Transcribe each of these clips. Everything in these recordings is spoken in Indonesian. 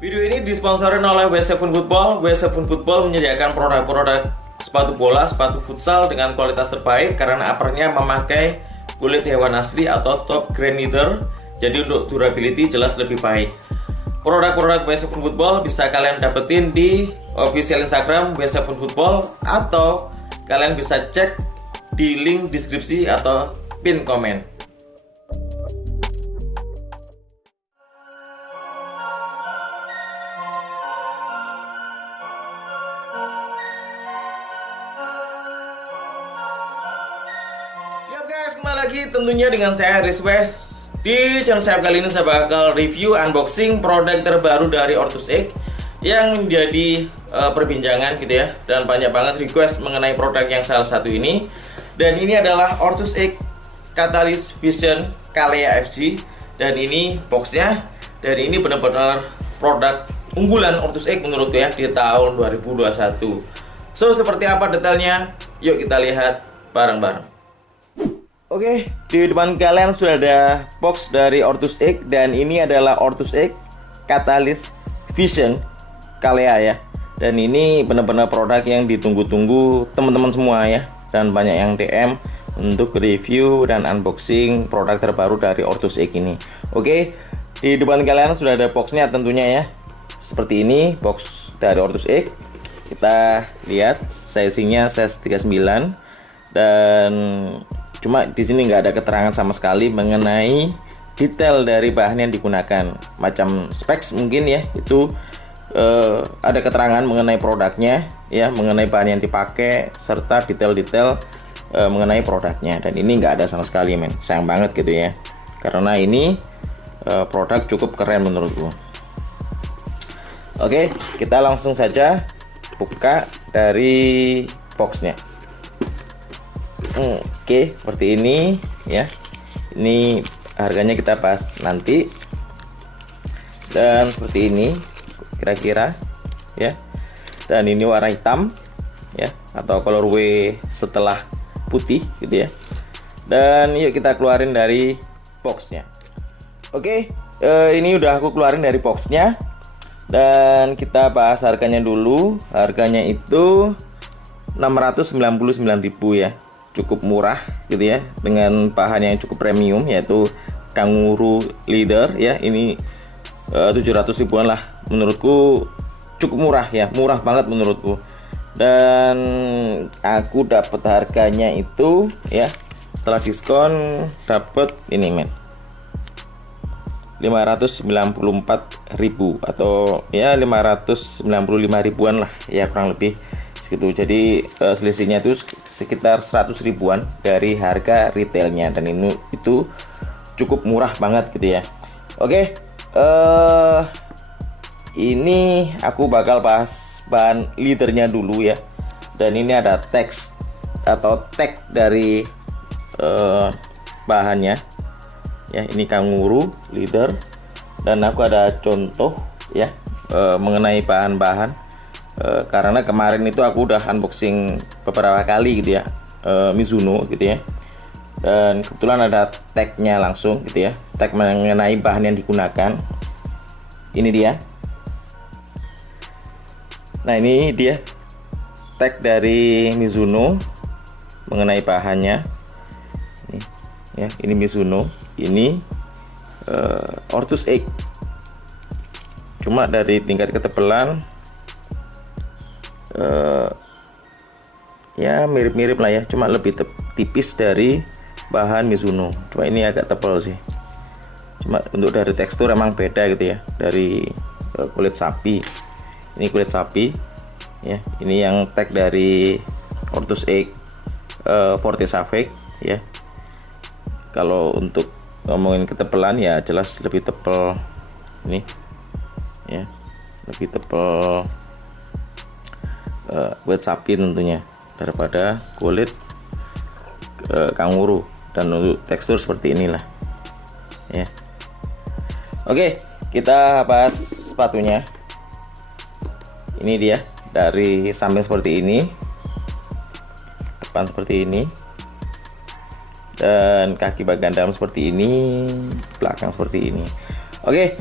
Video ini disponsori oleh W7 Football. W7 Football menyediakan produk-produk sepatu bola, sepatu futsal dengan kualitas terbaik karena uppernya memakai kulit hewan asli atau top grade leather. Jadi untuk durability jelas lebih baik. Produk-produk W7 Football bisa kalian dapetin di official Instagram W7 Football atau kalian bisa cek di link deskripsi atau pin komen. Guys, kembali lagi tentunya dengan saya Aris West. Di channel saya kali ini saya bakal review unboxing produk terbaru dari Ortus X yang menjadi perbincangan gitu ya, dan banyak banget request mengenai produk yang salah satu ini. Dan ini adalah Ortus X Catalyst Vision Kalea FG, dan ini boxnya, dan ini benar-benar produk unggulan Ortus X menurutku ya di tahun 2021. So seperti apa detailnya? Yuk kita lihat bareng-bareng. Oke, di depan kalian sudah ada box dari Ortus X, dan ini adalah Ortus X Catalyst Vision Kalea ya. Dan ini benar-benar produk yang ditunggu-tunggu teman-teman semua ya, dan banyak yang DM untuk review dan unboxing produk terbaru dari Ortus X ini. Oke, di depan kalian sudah ada boxnya tentunya ya. Seperti ini box dari Ortus X. Kita lihat sizingnya size 39, dan cuma di sini nggak ada keterangan sama sekali mengenai detail dari bahan yang digunakan. Macam specs mungkin ya, itu ada keterangan mengenai produknya ya, mengenai bahan yang dipakai serta detail-detail mengenai produknya. Dan ini nggak ada sama sekali men, sayang banget gitu ya, karena ini produk cukup keren menurutku. Oke, kita langsung saja buka dari boxnya. Oke, seperti ini ya. Ini harganya kita bahas nanti. Dan seperti ini kira-kira ya. Dan ini warna hitam ya, atau colorway setelah putih gitu ya. Dan yuk kita keluarin dari boxnya. Oke, ini udah aku keluarin dari boxnya, dan kita bahas harganya dulu. Harganya itu 699.000 ya. Cukup murah gitu ya, dengan bahan yang cukup premium yaitu Kangaroo leather ya. Ini 700 ribuan lah, menurutku cukup murah ya, murah banget menurutku. Dan aku dapat harganya itu ya, setelah diskon dapat ini men, 594.000 atau ya 595 ribuan lah ya, kurang lebih gitu. Jadi selisihnya itu sekitar 100 ribuan dari harga retailnya, dan itu cukup murah banget gitu ya. Oke, ini aku bakal bahas bahan leathernya dulu ya. Dan ini ada teks atau tag dari bahannya ya. Ini Kangaroo leather, dan aku ada contoh ya mengenai bahan-bahan. Karena kemarin itu aku udah unboxing beberapa kali gitu ya, Mizuno gitu ya, dan kebetulan ada tagnya langsung gitu ya, tag mengenai bahan yang digunakan. Ini dia. Nah ini dia tag dari Mizuno mengenai bahannya. Ini ya, ini Mizuno, ini Ortus X. Cuma dari tingkat ketebalan ya mirip-mirip lah ya, cuma lebih tipis dari bahan Mizuno. Cuma ini agak tebal sih. Cuma untuk dari tekstur emang beda gitu ya, dari kulit sapi. Ini kulit sapi ya. Ini yang tag dari Ortus X Forte Savage ya. Kalau untuk ngomongin ketebalan ya jelas lebih tebal ini ya, lebih tebal kulit sapi tentunya daripada kulit Kangaroo. Dan untuk tekstur seperti inilah ya. Oke, kita bahas sepatunya. Ini dia, dari samping seperti ini, depan seperti ini, dan kaki bagian dalam seperti ini, belakang seperti ini. Oke,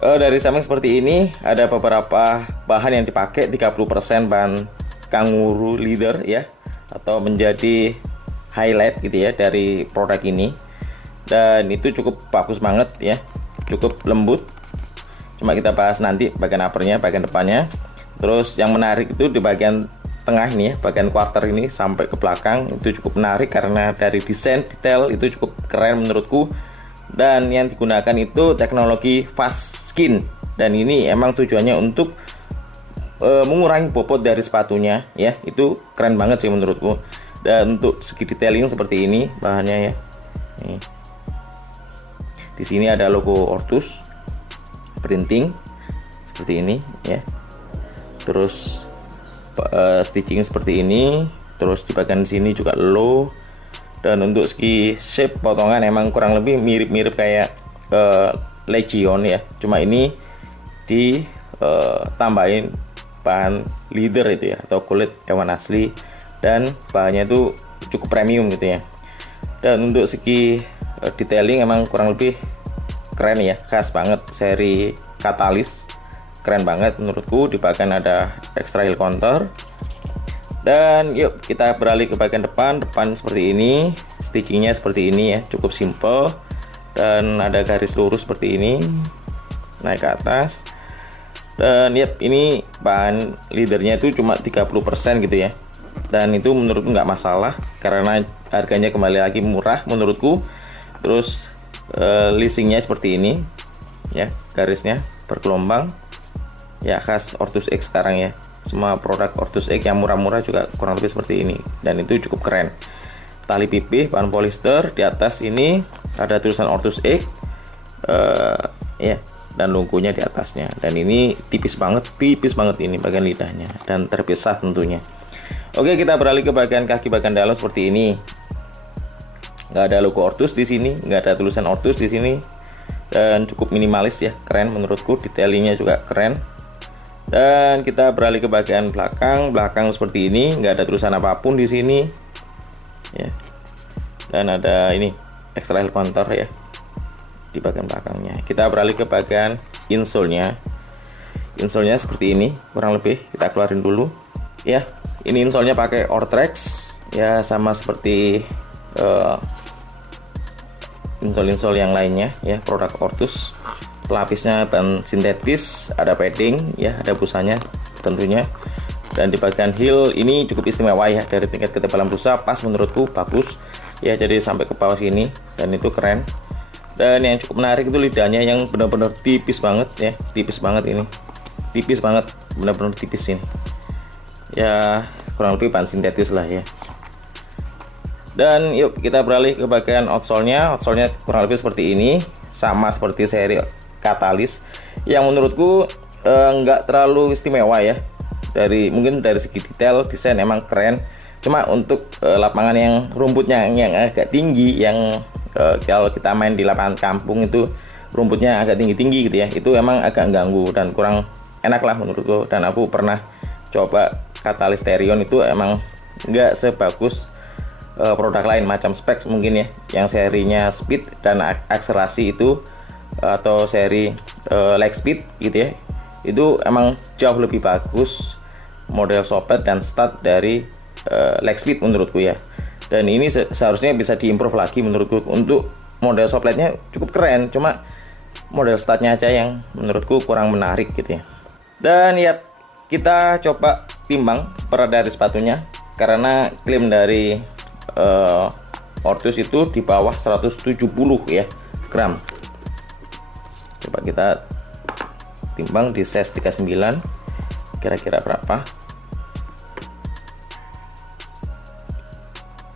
Dari samping seperti ini ada beberapa bahan yang dipakai, 30% bahan Kangaroo Leather ya, atau menjadi highlight gitu ya dari produk ini. Dan itu cukup bagus banget ya, cukup lembut. Cuma kita bahas nanti bagian uppernya, bagian depannya. Terus yang menarik itu di bagian tengah ini ya, bagian quarter ini sampai ke belakang itu cukup menarik karena dari desain detail itu cukup keren menurutku. Dan yang digunakan itu teknologi fast skin, dan ini emang tujuannya untuk mengurangi bobot dari sepatunya ya. Itu keren banget sih menurutku. Dan untuk segi detailing seperti ini bahannya ya. Nih. Di sini ada logo Ortus printing seperti ini ya. Terus stitching seperti ini. Terus di bagian sini juga low. Dan untuk segi shape potongan emang kurang lebih mirip-mirip kayak Legion ya. Cuma ini ditambahin bahan leather itu ya, atau kulit hewan asli, dan bahannya itu cukup premium gitu ya. Dan untuk segi detailing emang kurang lebih keren ya, khas banget seri Catalyst, keren banget menurutku. Di bagian ada extra heel counter. Dan yuk kita beralih ke bagian depan seperti ini, stitchingnya seperti ini ya, cukup simple, dan ada garis lurus seperti ini naik ke atas. Dan yep, ini bahan leathernya itu cuma 30% gitu ya, dan itu menurutku nggak masalah karena harganya kembali lagi murah menurutku. Terus leasingnya seperti ini ya, garisnya bergelombang ya, khas Ortus X sekarang ya. Semua produk Ortus X yang murah-murah juga kurang lebih seperti ini, dan itu cukup keren. Tali pipih bahan polyester, di atas ini ada tulisan Ortus X ya, dan logonya di atasnya. Dan ini tipis banget ini bagian lidahnya, dan terpisah tentunya. Oke, kita beralih ke bagian kaki bagian dalam seperti ini. Nggak ada logo Ortus di sini, nggak ada tulisan Ortus di sini, dan cukup minimalis ya, keren menurutku. Detailingnya juga keren. Dan kita beralih ke bagian belakang seperti ini, nggak ada tulisan apapun di sini ya. Dan ada ini extra heel counter ya di bagian belakangnya. Kita beralih ke bagian insole-nya. Insole-nya seperti ini kurang lebih, kita keluarin dulu ya. Ini insole-nya pakai Ortrex ya, sama seperti insole-insole yang lainnya ya, produk Ortus. Pelapisnya bahan sintetis, ada padding ya, ada busanya tentunya. Dan di bagian heel ini cukup istimewa ya, dari tingkat ketebalan busa pas menurutku, bagus ya, jadi sampai ke bawah sini, dan itu keren. Dan yang cukup menarik itu lidahnya yang benar-benar tipis banget ya, tipis banget ini, tipis banget, benar-benar tipis ini ya, kurang lebih bahan sintetis lah ya. Dan yuk kita beralih ke bagian outsole-nya. Outsole-nya kurang lebih seperti ini, sama seperti seri Catalyst, yang menurutku nggak terlalu istimewa ya. Mungkin dari segi detail desain emang keren, cuma untuk lapangan yang rumputnya yang agak tinggi, yang kalau kita main di lapangan kampung itu rumputnya agak tinggi-tinggi gitu ya, itu emang agak ganggu dan kurang enak lah menurutku. Dan aku pernah coba Catalyst Terion, itu emang nggak sebagus produk lain, macam specs mungkin ya, yang serinya speed dan akselerasi itu, atau seri leg speed gitu ya, itu emang jauh lebih bagus model sopet dan stud dari leg speed menurutku ya. Dan ini seharusnya bisa diimprove lagi menurutku. Untuk model sopletnya cukup keren, cuma model studnya aja yang menurutku kurang menarik gitu ya. Dan ya kita coba timbang berat dari sepatunya, karena klaim dari Ortus itu di bawah 170 ya gram. Coba kita timbang di size 39, kira-kira berapa?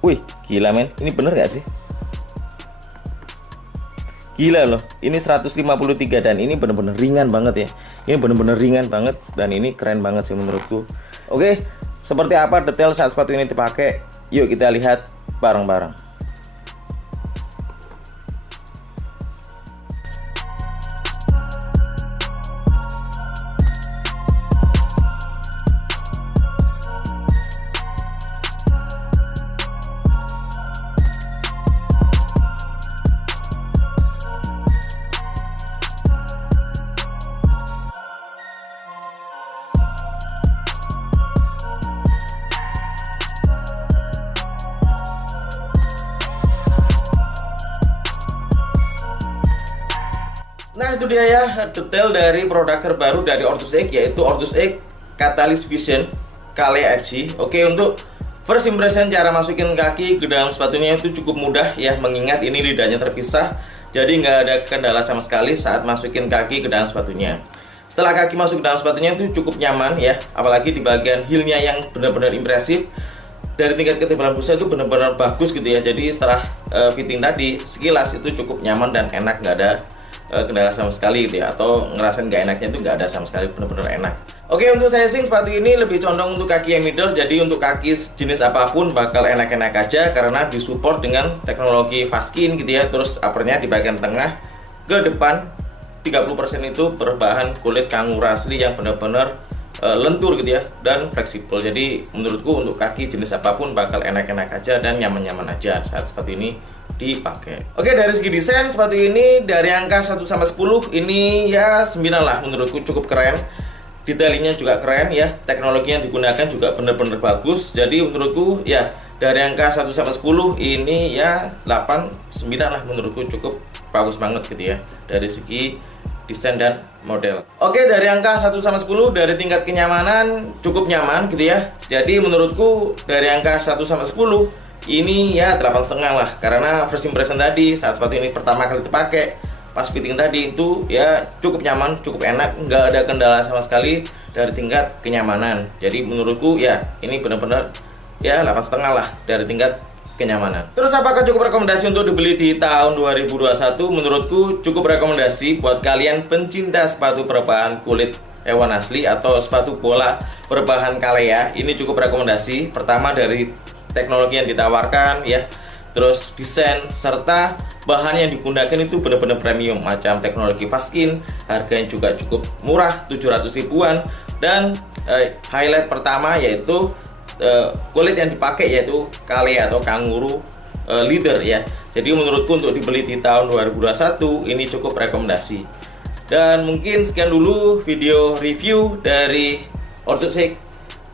Wih, gila men, ini bener gak sih? Gila loh, ini 153, dan ini bener-bener ringan banget ya. Ini bener-bener ringan banget, dan ini keren banget sih menurutku. Oke, seperti apa detail saat sepatu ini dipakai? Yuk kita lihat bareng-bareng. Nah itu dia ya detail dari produk terbaru dari Ortus X, yaitu Ortus X Catalyst Vision Calea FG. Oke, untuk first impression cara masukin kaki ke dalam sepatunya itu cukup mudah ya, mengingat ini lidahnya terpisah, jadi nggak ada kendala sama sekali saat masukin kaki ke dalam sepatunya. Setelah kaki masuk ke dalam sepatunya itu cukup nyaman ya, apalagi di bagian heelnya yang benar-benar impresif. Dari tingkat ketebalan busa itu benar-benar bagus gitu ya. Jadi setelah fitting tadi sekilas itu cukup nyaman dan enak, nggak ada kendala sama sekali gitu ya, atau ngerasain nggak enaknya itu nggak ada sama sekali, benar-benar enak. Oke, untuk sizing sepatu ini lebih condong untuk kaki yang middle, jadi untuk kaki jenis apapun bakal enak-enak aja karena disupport dengan teknologi Faskin gitu ya. Terus uppernya di bagian tengah ke depan 30% itu berbahan kulit kanguru asli yang benar-benar lentur gitu ya dan fleksibel. Jadi menurutku untuk kaki jenis apapun bakal enak-enak aja dan nyaman-nyaman aja saat sepatu ini dipakai. Oke, dari segi desain sepatu ini dari angka 1 sampai 10 ini ya 9 lah, menurutku cukup keren. Detailingnya juga keren ya, teknologi yang digunakan juga bener-bener bagus. Jadi menurutku ya dari angka 1 sampai 10 ini ya 8, 9 lah, menurutku cukup bagus banget gitu ya dari segi desain dan model. Oke, dari angka 1 sampai 10 dari tingkat kenyamanan cukup nyaman gitu ya. Jadi menurutku dari angka 1 sampai 10 ini ya 8,5 lah, karena first impression tadi saat sepatu ini pertama kali dipakai pas fitting tadi itu ya cukup nyaman, cukup enak, nggak ada kendala sama sekali dari tingkat kenyamanan. Jadi menurutku ya ini benar-benar ya 8,5 lah dari tingkat kenyamanan. Terus apakah cukup rekomendasi untuk dibeli di tahun 2021? Menurutku cukup rekomendasi buat kalian pencinta sepatu berbahan kulit hewan asli atau sepatu bola berbahan Calea. Ini cukup rekomendasi. Pertama dari teknologi yang ditawarkan ya, terus desain serta bahan yang digunakan itu benar-benar premium, macam teknologi Faskin, harganya juga cukup murah, 700 ribuan. Dan highlight pertama yaitu kulit yang dipakai yaitu Calea atau kanguru leather ya. Jadi menurutku untuk dibeli di tahun 2021 ini cukup rekomendasi. Dan mungkin sekian dulu video review dari Ortus X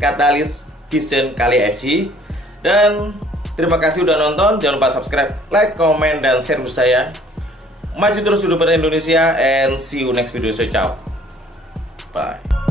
Catalyst Vision Calea FG. Dan terima kasih udah nonton, jangan lupa subscribe, like, komen, dan share video saya. Maju terus hidup Indonesia, and see you next video. So ciao, bye.